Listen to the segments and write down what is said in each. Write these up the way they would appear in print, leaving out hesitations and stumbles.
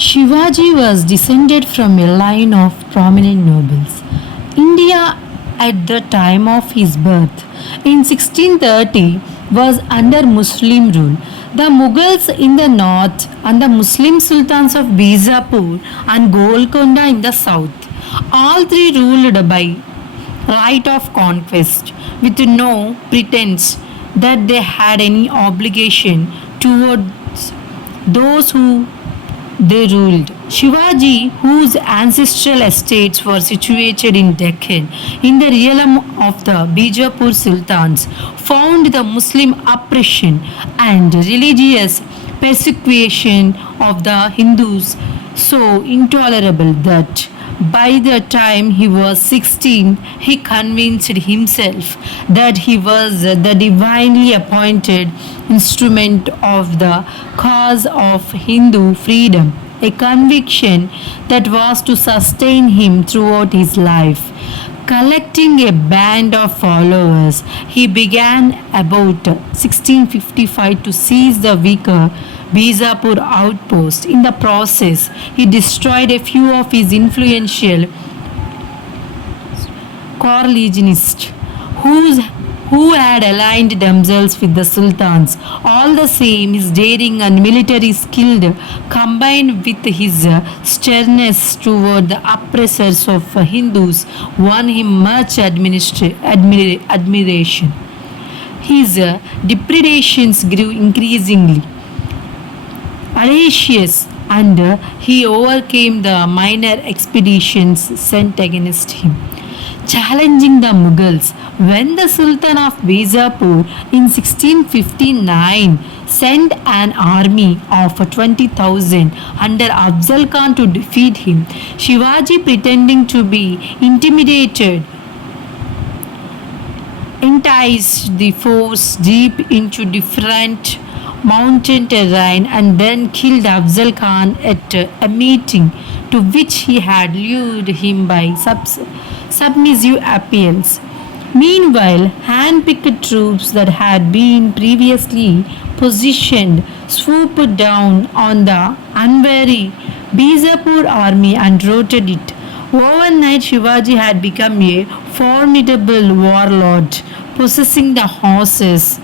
Shivaji was descended from a line of prominent nobles. India at the time of his birth in 1630 was under Muslim rule. The Mughals in the north and the Muslim sultans of Bijapur and Golconda in the south. All three ruled by right of conquest with no pretense that they had any obligation towards those who they ruled. Shivaji, whose ancestral estates were situated in Deccan, in the realm of the Bijapur Sultans, found the Muslim oppression and religious persecution of the Hindus so intolerable that by the time he was 16, he convinced himself that he was the divinely appointed instrument of the cause of Hindu freedom, a conviction that was to sustain him throughout his life. Collecting a band of followers, he began about 1655 to seize the weaker Bijapur outpost. In the process, he destroyed a few of his influential coreligionists who had aligned themselves with the sultans. All the same, his daring and military skill combined with his sternness toward the oppressors of Hindus won him much admiration. His depredations grew increasingly audacious and he overcame the minor expeditions sent against him, challenging the Mughals. When the Sultan of Bijapur in 1659 sent an army of 20,000 under Afzal Khan to defeat him, Shivaji, pretending to be intimidated, enticed the force deep into different mountain terrain and then killed Afzal Khan at a meeting to which he had lured him by submissive appeals. Meanwhile, hand-picked troops that had been previously positioned swooped down on the unwary Bijapur army and routed it. Overnight, Shivaji had become a formidable warlord, possessing the horses,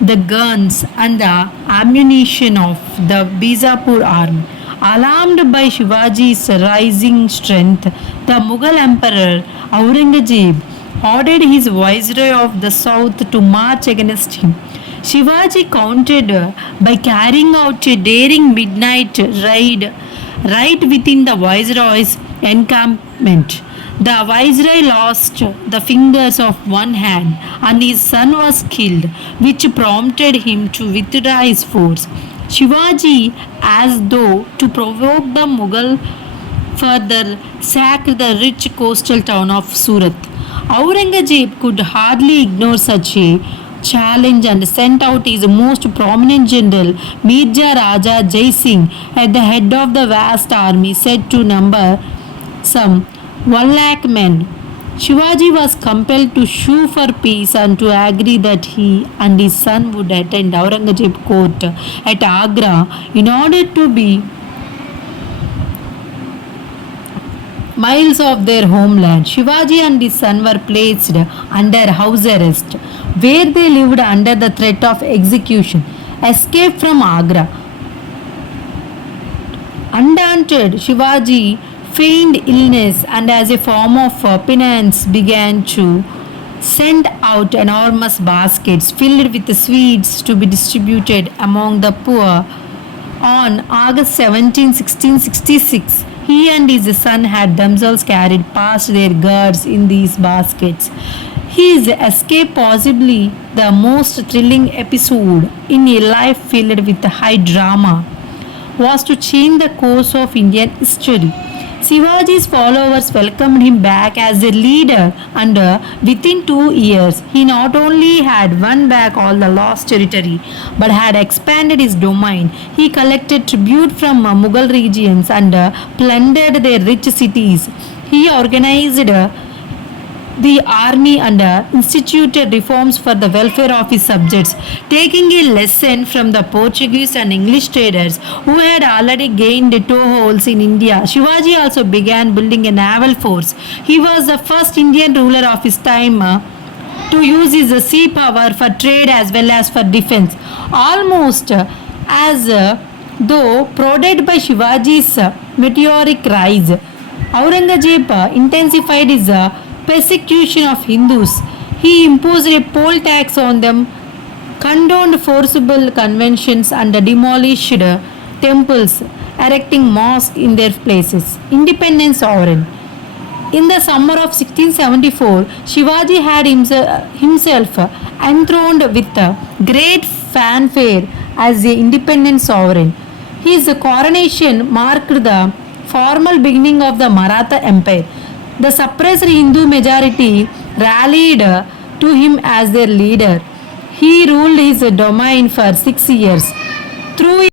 the guns, and the ammunition of the Bijapur army. Alarmed by Shivaji's rising strength, the Mughal Emperor Aurangzeb ordered his viceroy of the south to march against him. Shivaji countered by carrying out a daring midnight raid right within the viceroy's encampment. The viceroy lost the fingers of one hand and his son was killed, which prompted him to withdraw his force. Shivaji, as though to provoke the Mughal further, sacked the rich coastal town of Surat. Aurangzeb could hardly ignore such a challenge and sent out his most prominent general, Mirza Raja Jai Singh, at the head of the vast army said to number some 1 lakh men. Shivaji was compelled to sue for peace and to agree that he and his son would attend Aurangzeb court at Agra in order to be miles of their homeland. Shivaji and his son were placed under house arrest, where they lived under the threat of execution. Escape from Agra. Undaunted, Shivaji feigned illness and as a form of penance began to send out enormous baskets filled with sweets to be distributed among the poor. On August 17, 1666, he and his son had themselves carried past their guards in these baskets. His escape, possibly the most thrilling episode in a life filled with high drama, was to change the course of Indian history. Shivaji's followers welcomed him back as a leader, and within 2 years, he not only had won back all the lost territory but had expanded his domain. He collected tribute from Mughal regions and plundered their rich cities. He organized the army and instituted reforms for the welfare of his subjects. Taking a lesson from the Portuguese and English traders who had already gained toeholds in India, Shivaji also began building a naval force. He was the first Indian ruler of his time to use his sea power for trade as well as for defense. Almost as though prodded by Shivaji's meteoric rise, Aurangzeb intensified his persecution of Hindus. He imposed a poll tax on them, condoned forcible conventions, and demolished temples, erecting mosques in their places. Independent sovereign. In the summer of 1674, Shivaji had himself enthroned with great fanfare as the independent sovereign. His coronation marked the formal beginning of the Maratha Empire. The suppressed Hindu majority rallied to him as their leader. He ruled his domain for 6 years. Through